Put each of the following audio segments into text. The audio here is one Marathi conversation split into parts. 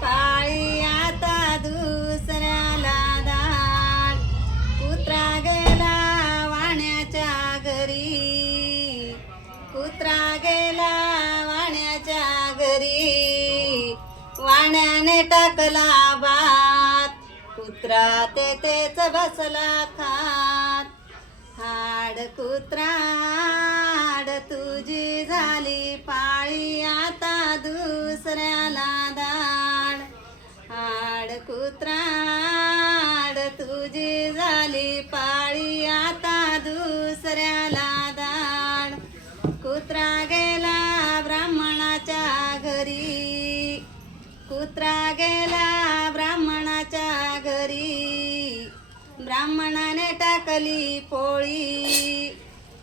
पाळी आता दुसऱ्याला दाड कुत्रा गेला वाण्याच्या घरी कुत्रा गेला वाण्याच्या घरी वाण्याने टाकला भात कुत्रा तेच बसला खात हाड कुत्रा हाड तुझी झाली पाळी आता दुसऱ्याला दाड हाड कुत्रा हाड तुझी झाली पाळी आता दुसऱ्याला दाड कुत्रा गेला ब्राह्मणाच्या घरी कुत्रा गेला ब्राह्मणाच्या घरी ब्राह्मणाने टाकली पोळी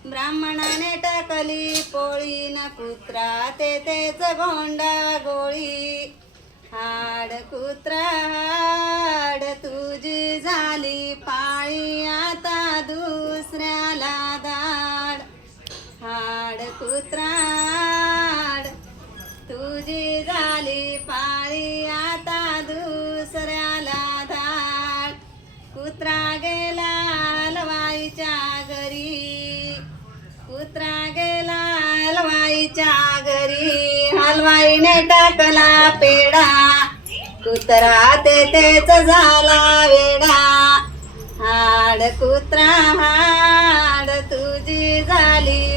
ब्राह्मणाने टाकली पोळी न कुत्रा तेच भोंडा गोळी हाड कुत्रा हाड तुझी झाली पाळी आता दुसऱ्याला दाड हाड कुत्रा हाड तुझी झाली पाळी आता दुसऱ्याला धाड कुत्रा गेला हलवाईच्या घरी कुत्रा गेला हलवाईच्या घरी हलवाईने टाकला पेढा कुत्रा तेच झाला वेडा हाड कुत्रा हाड तुझी झाली